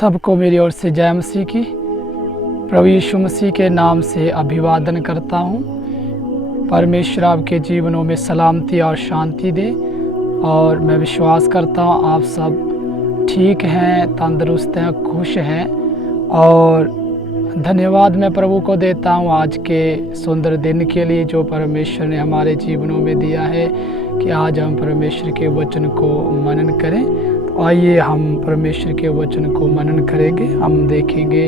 सबको मेरी ओर से जय मसीह की। प्रभु यीशु मसीह के नाम से अभिवादन करता हूँ। परमेश्वर आपके जीवनों में सलामती और शांति दे। और मैं विश्वास करता हूँ आप सब ठीक हैं, तंदुरुस्त हैं, खुश हैं। और धन्यवाद मैं प्रभु को देता हूँ आज के सुंदर दिन के लिए जो परमेश्वर ने हमारे जीवनों में दिया है कि आज हम परमेश्वर के वचन को मनन करें। तो आइए हम परमेश्वर के वचन को मनन करेंगे। हम देखेंगे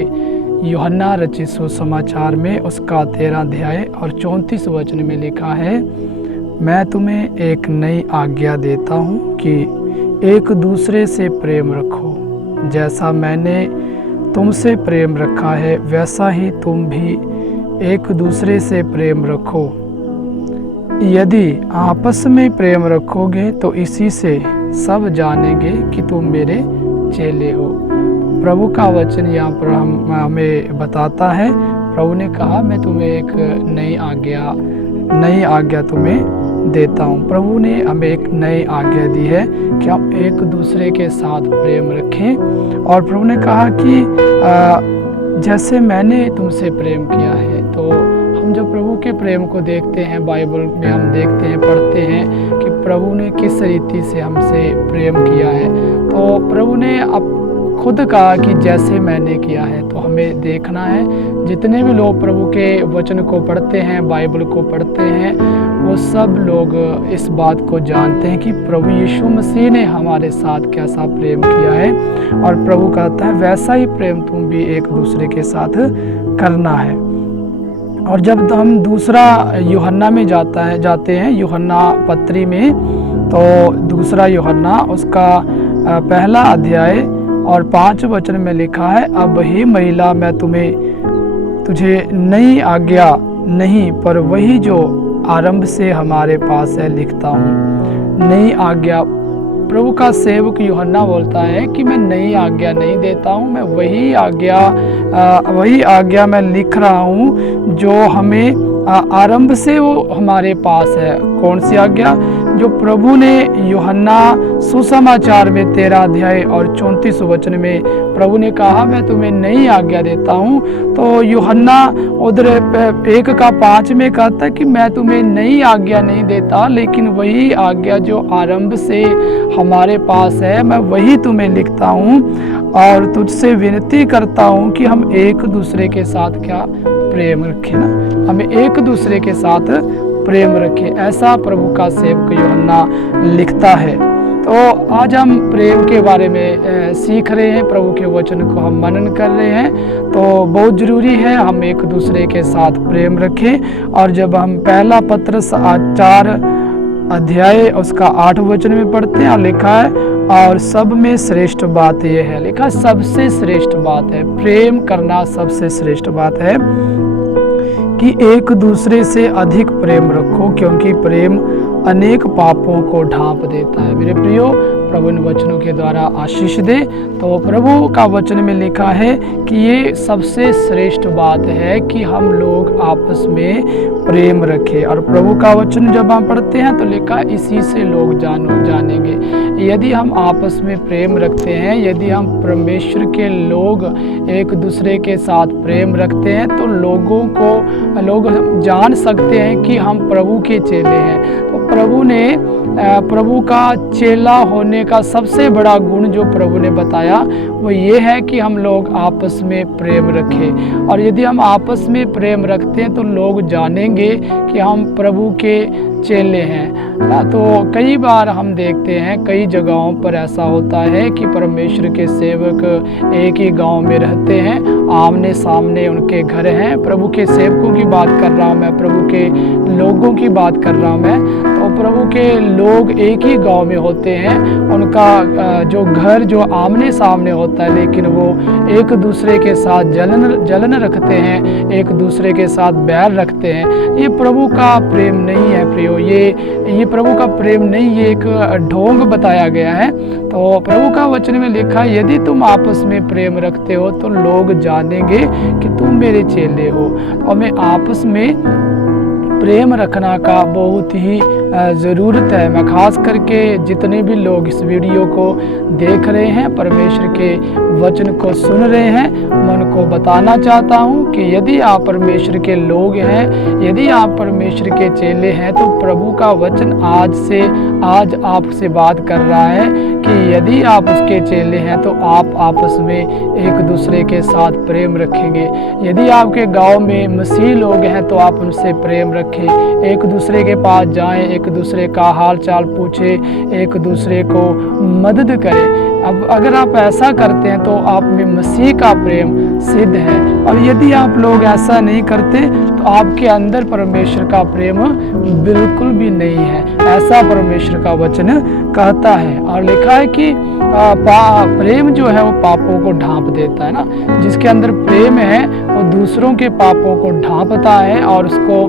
यूहन्ना रचित सुसमाचार में उसका 13 अध्याय और 34 वचन में लिखा है, मैं तुम्हें एक नई आज्ञा देता हूँ कि एक दूसरे से प्रेम रखो। जैसा मैंने तुमसे प्रेम रखा है वैसा ही तुम भी एक दूसरे से प्रेम रखो। यदि आपस में प्रेम रखोगे तो इसी से सब जानेंगे कि तुम मेरे चेले हो। प्रभु का वचन यहाँ पर हमें बताता है। प्रभु ने कहा मैं तुम्हें एक नई आज्ञा तुम्हें देता हूँ। प्रभु ने हमें एक नई आज्ञा दी है कि हम एक दूसरे के साथ प्रेम रखें। और प्रभु ने कहा कि जैसे मैंने तुमसे प्रेम किया है। तो हम जब प्रभु के प्रेम को देखते हैं, बाइबल में हम देखते हैं, पढ़ते हैं कि प्रभु ने किस रीति से हमसे प्रेम किया है। तो प्रभु ने अब खुद कहा कि जैसे मैंने किया है। तो हमें देखना है, जितने भी लोग प्रभु के वचन को पढ़ते हैं, बाइबल को पढ़ते हैं, वो सब लोग इस बात को जानते हैं कि प्रभु यीशु मसीह ने हमारे साथ कैसा प्रेम किया है। और प्रभु कहता है वैसा ही प्रेम तुम भी एक दूसरे के साथ करना है। और जब हम दूसरा यूहन्ना में जाते हैं यूहन्ना पत्री में, तो दूसरा यूहन्ना उसका 1 अध्याय और 5 वचन में लिखा है, अब ही महिला मैं तुझे नई आज्ञा नहीं पर वही जो आरंभ से हमारे पास है लिखता हूँ। नई आज्ञा, प्रभु का सेवक यूहन्ना बोलता है कि मैं नई आज्ञा नहीं देता हूँ, मैं वही आज्ञा मैं लिख रहा हूँ जो हमें आरंभ से वो हमारे पास है। कौन सी आज्ञा? जो प्रभु ने यूहन्ना सुसमाचार में 13 अध्याय और 34 वचन में प्रभु ने कहा मैं तुम्हें नई आज्ञा देता हूँ। तो यूहन्ना उधर 1:5 में कहता है कि मैं तुम्हें नई आज्ञा नहीं देता, लेकिन वही आज्ञा जो आरंभ से हमारे पास है मैं वही तुम्हें लिखता हूँ। और तुझसे विनती करता हूँ कि हम एक दूसरे के साथ क्या प्रेम रखें ना, हमें एक दूसरे के साथ प्रेम रखें। ऐसा प्रभु का सेवक यूहन्ना लिखता है। तो आज हम प्रेम के बारे में सीख रहे हैं, प्रभु के वचन को हम मनन कर रहे हैं। तो बहुत ज़रूरी है हम एक दूसरे के साथ प्रेम रखें। और जब हम पहला पत्रस 4 अध्याय उसका 8 वचन में पढ़ते हैं, लिखा है और सब में श्रेष्ठ बात यह है, लिखा सबसे श्रेष्ठ बात है, प्रेम करना सबसे श्रेष्ठ बात है कि एक दूसरे से अधिक प्रेम रखो, क्योंकि प्रेम अनेक पापों को ढांप देता है। मेरे प्रियो, प्रभु इन वचनों के द्वारा आशीष दे। तो प्रभु का वचन में लिखा है कि ये सबसे श्रेष्ठ बात है कि हम लोग आपस में प्रेम रखें। और प्रभु का वचन जब हम पढ़ते हैं तो लिखा इसी से लोग जानेंगे। यदि हम आपस में प्रेम रखते हैं, यदि हम परमेश्वर के लोग एक दूसरे के साथ प्रेम रखते हैं, तो लोग जान सकते हैं कि हम प्रभु के चेले हैं। तो प्रभु का चेला होने का सबसे बड़ा गुण जो प्रभु ने बताया वो ये है कि हम लोग आपस में प्रेम रखें। और यदि हम आपस में प्रेम रखते हैं तो लोग जानेंगे कि हम प्रभु के चेले हैं। तो कई बार हम देखते हैं कई जगहों पर ऐसा होता है कि परमेश्वर के सेवक एक ही गांव में रहते हैं, आमने सामने उनके घर हैं। प्रभु के सेवकों की बात कर रहा हूँ मैं, प्रभु के लोगों की बात कर रहा हूँ मैं। तो प्रभु के लोग एक ही गांव में होते हैं, उनका जो घर जो आमने सामने होता है, लेकिन वो एक दूसरे के साथ जलन रखते हैं, एक दूसरे के साथ बैर रखते हैं। ये प्रभु का प्रेम नहीं है प्रियो, ये प्रभु का प्रेम नहीं, ये एक ढोंग बताया गया है। तो प्रभु का वचन में लिखा यदि तुम आपस में प्रेम रखते हो तो लोग जानेंगे कि तुम मेरे चेले हो। तो हमें आपस में प्रेम रखना का बहुत ही ज़रूरत है। मैं खास करके जितने भी लोग इस वीडियो को देख रहे हैं, परमेश्वर के वचन को सुन रहे हैं, मैं उनको बताना चाहता हूँ कि यदि आप परमेश्वर के लोग हैं, यदि आप परमेश्वर के चेले हैं, तो प्रभु का वचन आज आपसे बात कर रहा है कि यदि आप उसके चेले हैं तो आप आपस में एक दूसरे के साथ प्रेम रखेंगे। यदि आपके गांव में मसीह लोग हैं तो आप उनसे प्रेम रखें, एक दूसरे के पास जाएं, एक दूसरे का हाल चाल पूछें, एक दूसरे को मदद करें। अब अगर आप ऐसा करते हैं तो आप में मसीह का प्रेम सिद्ध है, और यदि आप लोग ऐसा नहीं करते तो आपके अंदर परमेश्वर का प्रेम बिल्कुल भी नहीं है, ऐसा परमेश्वर का वचन कहता है। और लिखा है कि प्रेम जो है वो पापों को ढांप देता है ना। जिसके अंदर प्रेम है वो दूसरों के पापों को ढांपता है और उसको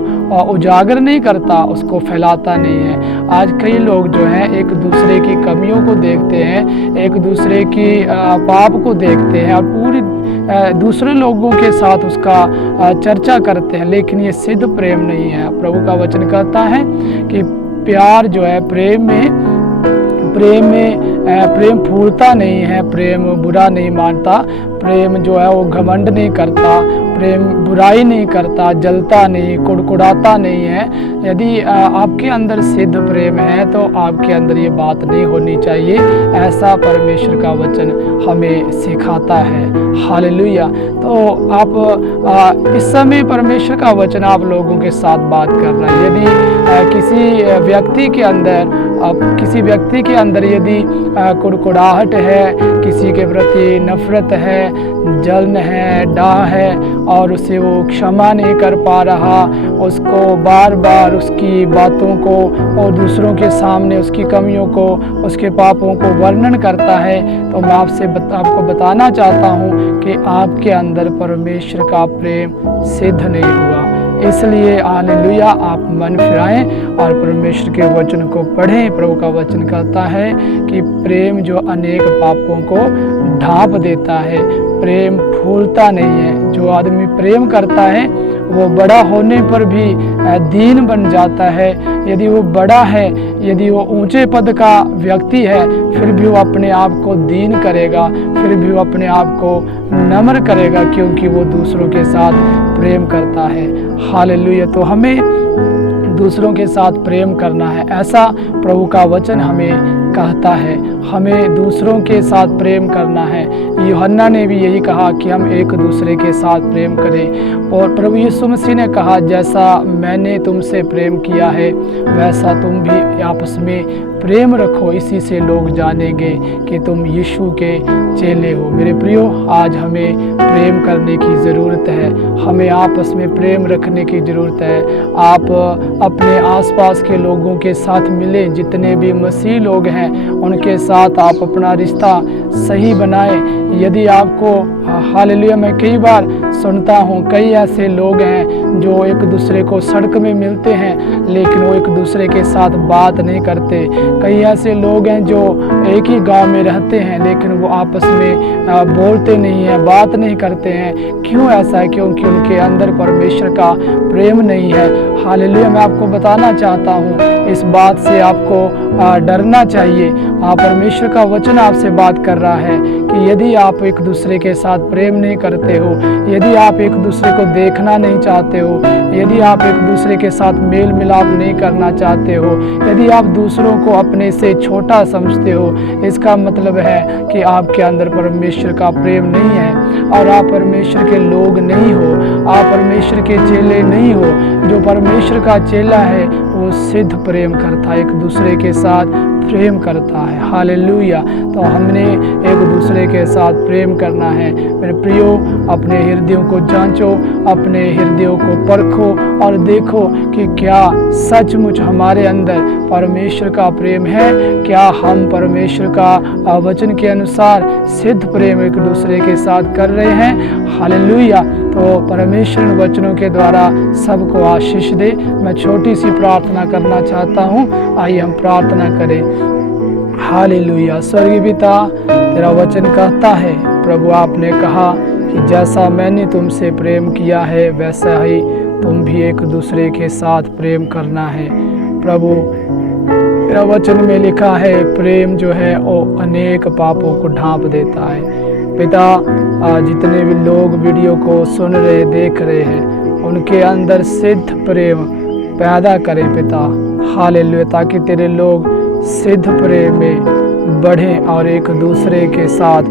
उजागर नहीं करता, उसको फैलाता नहीं है। आज कई लोग जो हैं एक दूसरे की कमियों को देखते हैं, एक दूसरे की पाप को देखते हैं और पूरी दूसरे लोगों के साथ उसका चर्चा करते हैं, लेकिन ये सिद्ध प्रेम नहीं है। प्रभु का वचन कहता है कि प्यार जो है प्रेम फूलता नहीं है, प्रेम बुरा नहीं मानता, प्रेम जो है वो घमंड नहीं करता, प्रेम बुराई नहीं करता, जलता नहीं, कुड़कुड़ाता नहीं है। यदि आपके अंदर सिद्ध प्रेम है तो आपके अंदर ये बात नहीं होनी चाहिए, ऐसा परमेश्वर का वचन हमें सिखाता है। हालेलुया। तो आप इस समय परमेश्वर का वचन आप लोगों के साथ बात कर रहा है। यदि किसी व्यक्ति के अंदर यदि कुड़कुड़ाहट है, किसी के प्रति नफरत है, जलन है, डाह है और उसे वो क्षमा नहीं कर पा रहा, उसको बार बार उसकी बातों को और दूसरों के सामने उसकी कमियों को, उसके पापों को वर्णन करता है, तो मैं आपको बताना चाहता हूँ कि आपके अंदर परमेश्वर का प्रेम सिद्ध नहीं हुआ। इसलिए हालेलुया, आप मन फिराएं और परमेश्वर के वचन को पढ़ें। प्रभु का वचन कहता है कि प्रेम जो अनेक पापों को ढांप देता है, प्रेम फूलता नहीं है। जो आदमी प्रेम करता है वो बड़ा होने पर भी दीन बन जाता है। यदि वो बड़ा है, यदि वो ऊंचे पद का व्यक्ति है, फिर भी वो अपने आप को दीन करेगा, फिर भी वो अपने आप को नम्र करेगा, क्योंकि वो दूसरों के साथ प्रेम करता है। हालेलुया। तो हमें दूसरों के साथ प्रेम करना है, ऐसा प्रभु का वचन हमें कहता है। हमें दूसरों के साथ प्रेम करना है। यूहन्ना ने भी यही कहा कि हम एक दूसरे के साथ प्रेम करें, और प्रभु यीशु मसीह ने कहा जैसा मैंने तुमसे प्रेम किया है वैसा तुम भी आपस में प्रेम रखो, इसी से लोग जानेंगे कि तुम यीशु के चेले हो। मेरे प्रियो, आज हमें प्रेम करने की ज़रूरत है, हमें आपस में प्रेम रखने की ज़रूरत है। आप अपने आसपास के लोगों के साथ मिलें, जितने भी मसीह लोग हैं उनके साथ आप अपना रिश्ता सही बनाएं। यदि आपको हालेलुया, मैं कई बार सुनता हूँ, कई ऐसे लोग हैं जो एक दूसरे को सड़क में मिलते हैं लेकिन वो एक दूसरे के साथ बात नहीं करते। कई ऐसे लोग हैं जो एक ही गांव में रहते हैं लेकिन वो आपस में बोलते नहीं हैं, बात नहीं करते हैं। क्यों ऐसा है? क्योंकि उनके अंदर परमेश्वर का प्रेम नहीं है। हालेलुया। मैं आपको बताना चाहता हूँ, इस बात से आपको डरना चाहिए। परमेश्वर का वचन आपसे बात कर रहा है कि यदि आप एक दूसरे के साथ प्रेम नहीं करते हो, यदि आप एक दूसरे को देखना नहीं चाहते हो, यदि आप एक दूसरे के साथ मेल मिलाप नहीं करना चाहते हो, यदि आप दूसरों को अपने से छोटा समझते हो, इसका मतलब है कि आपके अंदर परमेश्वर का प्रेम नहीं है और आप परमेश्वर के लोग नहीं हो, आप परमेश्वर के चेले नहीं हो। जो परमेश्वर का चेला है वो सिद्ध प्रेम करता है, एक दूसरे के साथ प्रेम करता है। हालेलुया। तो हमने एक दूसरे के साथ प्रेम करना है। मेरे प्रियो, अपने हृदयों को जांचो, अपने हृदयों को परखो और देखो कि क्या सचमुच हमारे अंदर परमेश्वर का प्रेम है। क्या हम परमेश्वर का वचन के अनुसार सिद्ध प्रेम एक दूसरे के साथ कर रहे हैं। हालेलुया। तो परमेश्वर वचनों के द्वारा सबको आशीष दे। मैं छोटी सी प्रार्थना करना चाहता हूँ, आइए हम प्रार्थना करें। हालेलुया। स्वर्गीय पिता, तेरा वचन कहता है प्रभु, आपने कहा कि जैसा मैंने तुमसे प्रेम किया है वैसा ही तुम भी एक दूसरे के साथ प्रेम करना है। प्रभु, तेरा वचन में लिखा है प्रेम जो है वो अनेक पापों को ढांप देता है। पिता, जितने भी लोग वीडियो को सुन रहे देख रहे हैं उनके अंदर सिद्ध प्रेम पैदा करें पिता। हालेलुया, ताकि तेरे लोग सिद्ध प्रेम में बढ़ें और एक दूसरे के साथ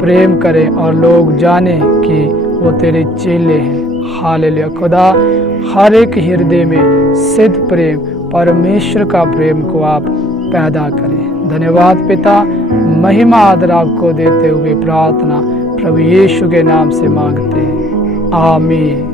प्रेम करें और लोग जाने कि वो तेरे चेले हैं। हालेलुया खुदा, हर एक हृदय में सिद्ध प्रेम, परमेश्वर का प्रेम को आप पैदा करें। धन्यवाद पिता, महिमा आदर आपको देते हुए प्रार्थना प्रभु यीशु के नाम से मांगते हैं, आमीन।